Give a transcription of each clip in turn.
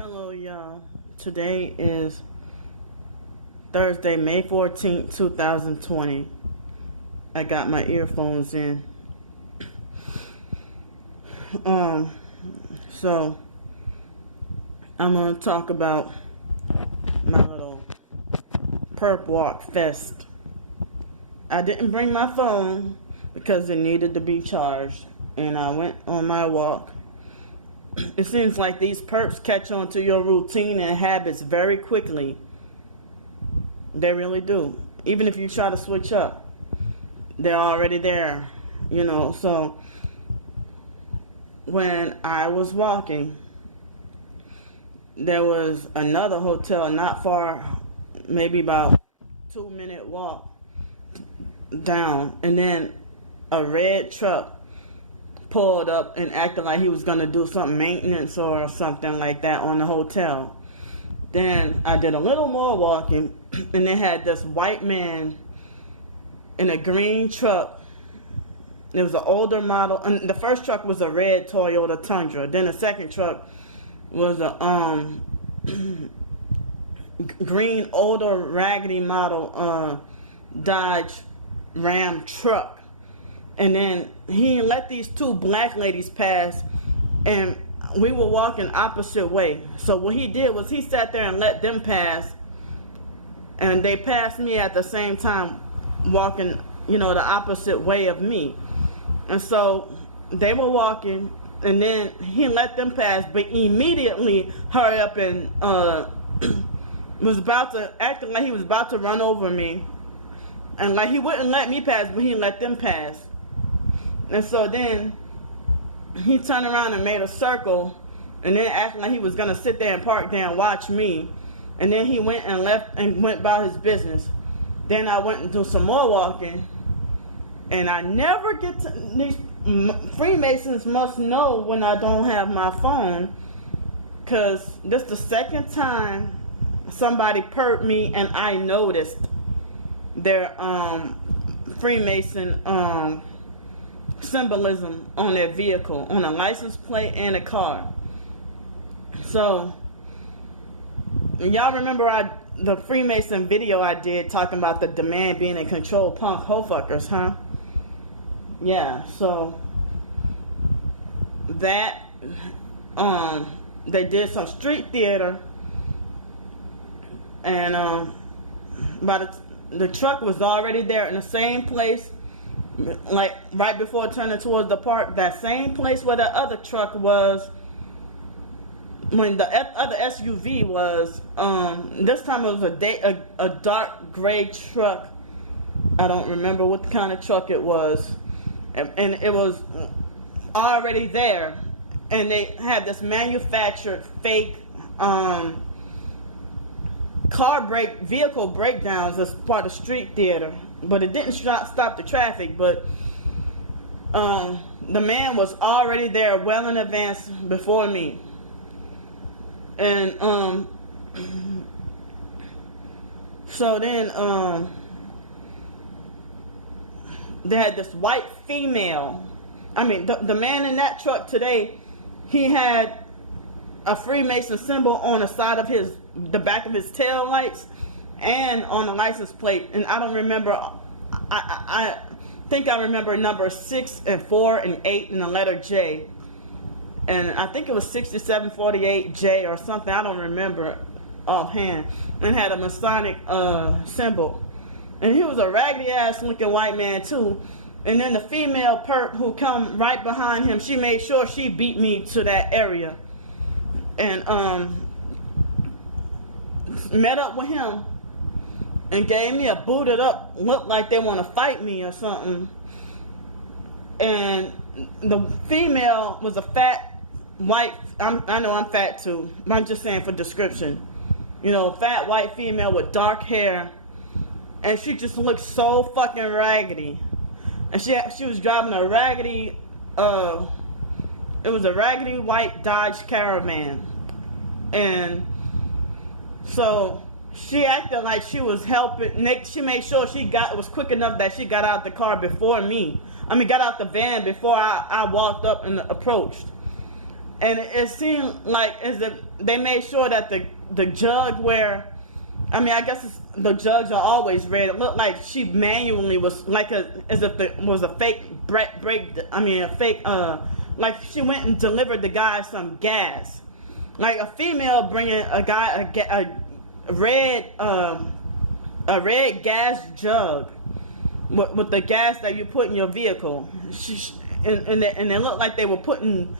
Hello, y'all. Today is Thursday, May 14th, 2020. I got my earphones in. So I'm going to talk about my little perp walk fest. I didn't bring my phone because it needed to be charged, and I went on my walk. It seems like these perps catch on to your routine and habits very quickly. They really do. Even if you try to switch up, they're already there, So when I was walking, there was another hotel not far, maybe about 2-minute walk down, and then a red truck pulled up and acted like he was going to do some maintenance or something like that on the hotel. Then I did a little more walking, and they had this white man in a green truck. It was an older model, and the first truck was a red Toyota Tundra. Then the second truck was a green, older, raggedy model Dodge Ram truck. And then he let these two black ladies pass, and we were walking opposite way. So what he did was he sat there and let them pass, and they passed me at the same time, walking, the opposite way of me. And so they were walking, and then he let them pass, but immediately hurried up and was about to act like he was about to run over me, and like he wouldn't let me pass, but he let them pass. And so then he turned around and made a circle, and then acted like he was going to sit there and park there and watch me. And then he went and left and went about his business. Then I went and do some more walking, and I never get to, these Freemasons must know when I don't have my phone, because this is the second time somebody perped me and I noticed their Freemason symbolism on their vehicle, on a license plate and a car. So y'all remember the Freemason video I did talking about the demand being in control punk hofuckers, huh? Yeah, so that they did some street theater, and but the truck was already there in the same place, like right before turning towards the park, that same place where the other truck was when the other SUV was. This time it was a dark gray truck. I don't remember what kind of truck it was, and it was already there, and they had this manufactured fake vehicle breakdowns as part of street theater. But it didn't stop the traffic. But the man was already there well in advance before me. And so then they had this white female. I mean, the man in that truck today, he had a Freemason symbol on the side of the back of his tail lights, and on the license plate. And I don't remember, I think I remember number 6 and 4 and 8 and the letter J. And I think it was 6748J or something, I don't remember offhand. And had a Masonic symbol. And he was a raggedy ass looking white man too. And then the female perp who come right behind him, she made sure she beat me to that area. And met up with him and gave me a booted up look like they want to fight me or something. And the female was a fat white, I know I'm fat too, but I'm just saying for description. Fat white female with dark hair, and she just looked so fucking raggedy. And she was driving a raggedy, it was a raggedy white Dodge Caravan. And so she acted like she was helping. She made sure it was quick enough that she got out the car before me. Got out the van before I walked up and approached. And it seemed like as if they made sure that the jug where, I mean, I guess the jugs are always red. It looked like she manually was like as if it was a fake like she went and delivered the guy some gas, like a female bringing a guy a red gas jug with the gas that you put in your vehicle. And they looked like they were putting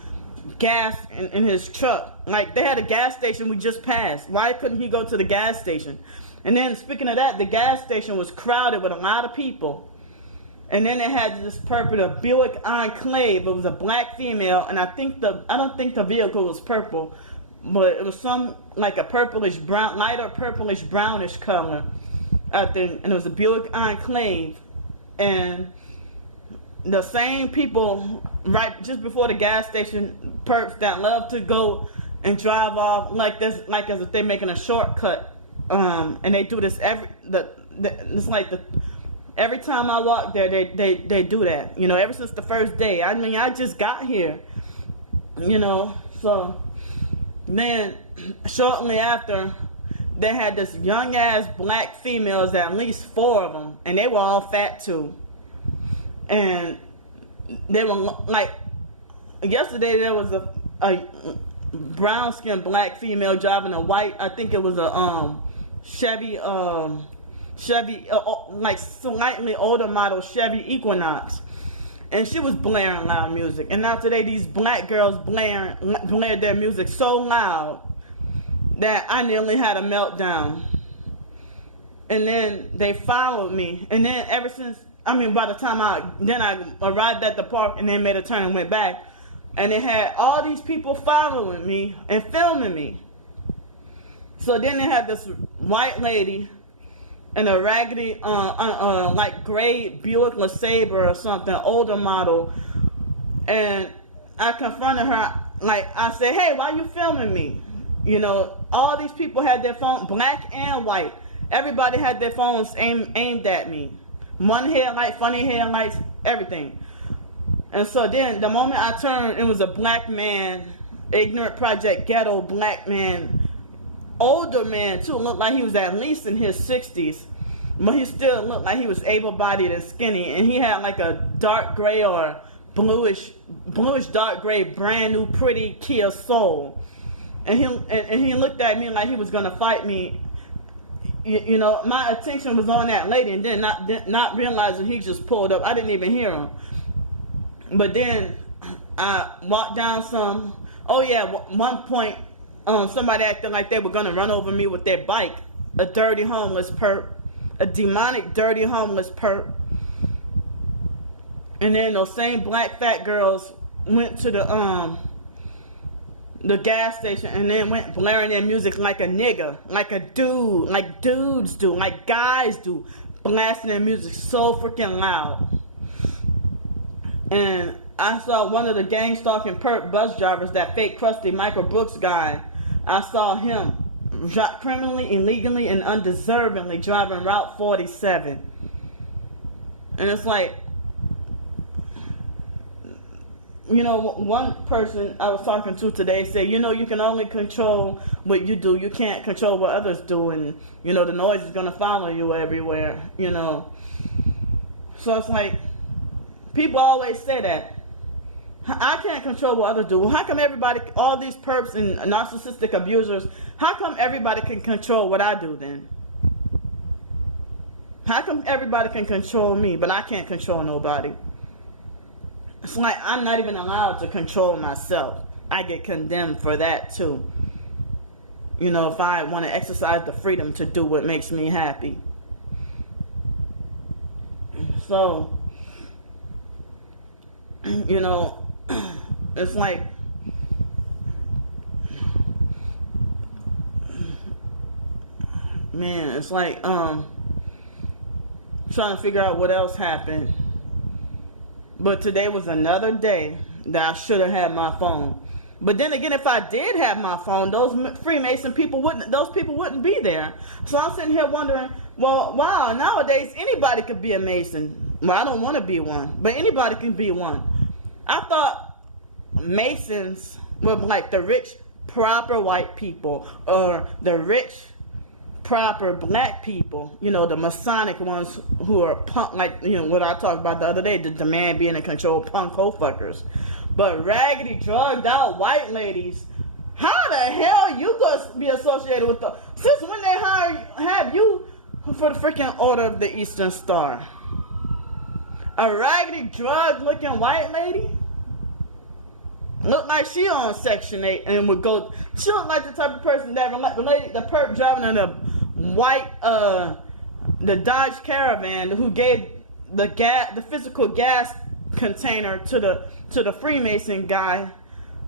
gas in his truck. Like they had a gas station we just passed. Why couldn't he go to the gas station? And then speaking of that, the gas station was crowded with a lot of people. And then it had this purple, a Buick Enclave. It was a black female, and I don't think the vehicle was purple, but it was some like a purplish brown, lighter purplish brownish color, I think. And it was a Buick Enclave, and the same people right just before the gas station, perps that love to go and drive off like this, like as if they're making a shortcut. And they do this every time I walk there, they do that. You know, ever since the first day. I mean, I just got here. You know, so then shortly after, they had this young ass black females, at least 4 of them, and they were all fat too. And they were like, yesterday there was a brown skinned black female driving a white, I think it was a Chevy, like slightly older model Chevy Equinox, and she was blaring loud music. And now today these black girls blared their music so loud that I nearly had a meltdown. And then they followed me, and then ever since, I mean, by the time I arrived at the park and then made a turn and went back, and it had all these people following me and filming me. So then they had this white lady in a raggedy, like gray Buick LeSabre or something, older model. And I confronted her, like, I said, hey, why you filming me? You know, all these people had their phone, black and white. Everybody had their phones aimed at me. One headlight, funny headlights, everything. And so then the moment I turned, it was a black man, ignorant project ghetto black man, older man too, looked like he was at least in his 60s, but he still looked like he was able-bodied and skinny, and he had like a dark gray or bluish dark gray brand new pretty Kia Soul, and he looked at me like he was gonna fight me. You know, my attention was on that lady, and then not realizing he just pulled up. I didn't even hear him. But then I walked down some. Oh yeah, one point, somebody acted like they were gonna run over me with their bike. A dirty homeless perp, a demonic dirty homeless perp. And then those same black fat girls went to the gas station and then went blaring their music like a nigga, like a dude, like dudes do, like guys do, blasting their music so freaking loud. And I saw one of the gang stalking perp bus drivers, that fake crusty Michael Brooks guy. I saw him criminally, illegally, and undeservingly driving Route 47. And it's like, you know, one person I was talking to today said, you know, you can only control what you do. You can't control what others do. And, you know, the noise is going to follow you everywhere, you know. So it's like, people always say that. I can't control what others do. Well, how come everybody, all these perps and narcissistic abusers, how come everybody can control what I do then? How come everybody can control me, but I can't control nobody? It's like I'm not even allowed to control myself. I get condemned for that too. You know, if I want to exercise the freedom to do what makes me happy. So, you know, it's like, man, it's like trying to figure out what else happened. But today was another day that I should have had my phone. But then again, if I did have my phone, those Freemason people wouldn't be there. So I'm sitting here wondering, well, wow, nowadays anybody could be a Mason. Well, I don't want to be one, but anybody can be one. I thought Masons with like the rich, proper white people or the rich, proper black people, you know, the Masonic ones who are punk, like, you know, what I talked about the other day, the man being in control, punk hoe fuckers. But raggedy, drugged out white ladies, how the hell you gonna be associated with the, since when they have you for the freaking Order of the Eastern Star? A raggedy, drug looking white lady? Look like she on Section 8 and would go, she look like the type of person that, the perp driving in a white, the Dodge Caravan who gave the physical gas container to the Freemason guy,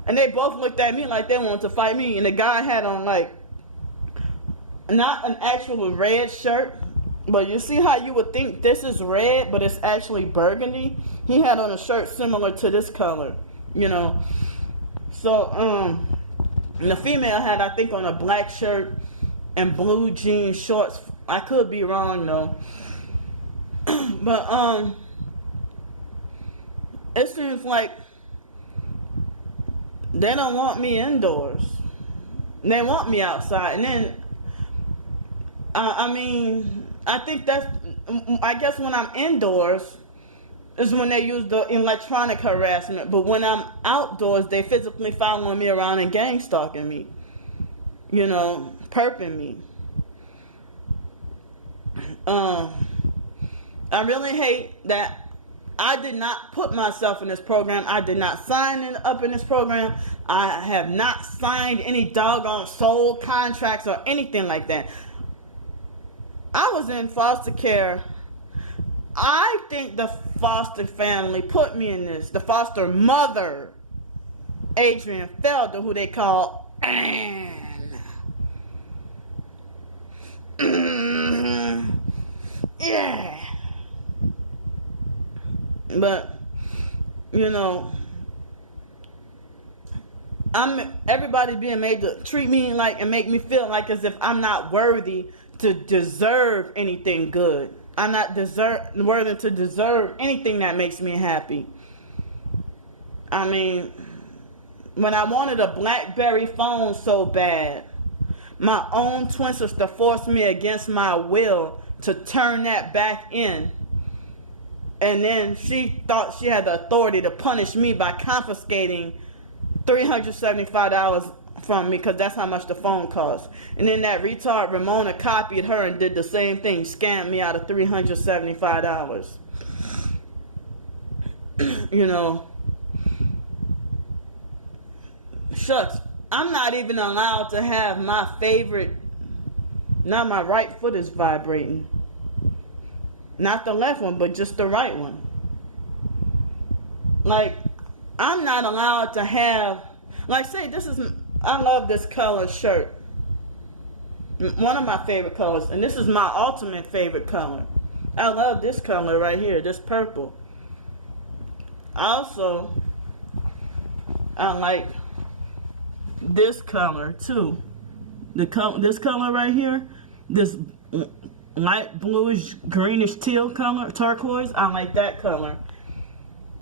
and they both looked at me like they wanted to fight me, and the guy had on like, not an actual red shirt, but you see how you would think this is red, but it's actually burgundy? He had on a shirt similar to this color, you know. So, the female had, I think, on a black shirt and blue jean shorts. I could be wrong, though. But, it seems like they don't want me indoors. They want me outside. And then, I mean, I think that's, I guess when I'm indoors is when they use the electronic harassment. But when I'm outdoors, they physically following me around and gang stalking me. You know, perping me. I really hate that I did not put myself in this program. I did not sign up in this program. I have not signed any doggone soul contracts or anything like that. I was in foster care. I think the foster family put me in this. The foster mother, Adrian Felder, who they call Anne. Yeah. But, you know, everybody's being made to treat me like and make me feel like as if I'm not worthy to deserve anything good. I'm not worthy to deserve anything that makes me happy. I mean, when I wanted a BlackBerry phone so bad, my own twin sister forced me against my will to turn that back in. And then she thought she had the authority to punish me by confiscating $375 from me, because that's how much the phone cost. And then that retard Ramona copied her and did the same thing, scammed me out of $375. You know, shucks, I'm not even allowed to have my favorite, not my right foot is vibrating. Not the left one, but just the right one. Like, I'm not allowed to have, like, say, I love this color shirt. One of my favorite colors, and this is my ultimate favorite color. I love this color right here, this purple. Also, I like this color too. This color right here, this light bluish, greenish teal color, turquoise, I like that color.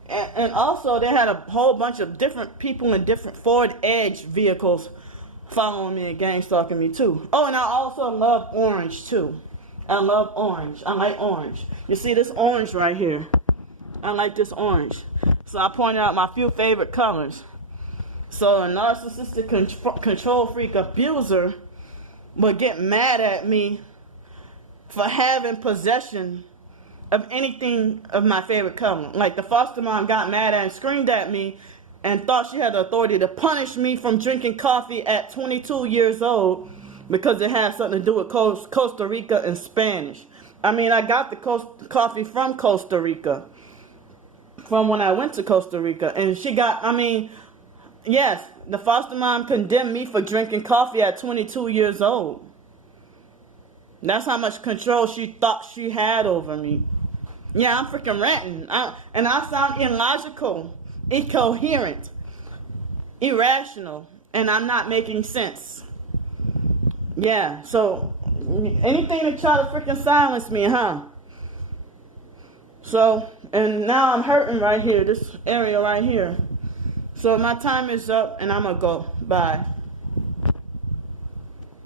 And also, they had a whole bunch of different people in different Ford Edge vehicles following me and gang stalking me too. Oh, and I also love orange too. I love orange. I like orange. You see this orange right here? I like this orange. So I pointed out my few favorite colors. So a narcissistic control freak abuser would get mad at me for having possession of anything of my favorite color. Like the foster mom got mad at and screamed at me and thought she had the authority to punish me from drinking coffee at 22 years old because it had something to do with Costa Rica and Spanish. I mean, I got the coffee from Costa Rica, from when I went to Costa Rica. And she got, I mean, yes, the foster mom condemned me for drinking coffee at 22 years old. That's how much control she thought she had over me. Yeah, I'm freaking ranting. And I sound illogical, incoherent, irrational, and I'm not making sense. Yeah, so anything to try to freaking silence me, huh? So, and now I'm hurting right here, this area right here. So my time is up, and I'm going to go. Bye.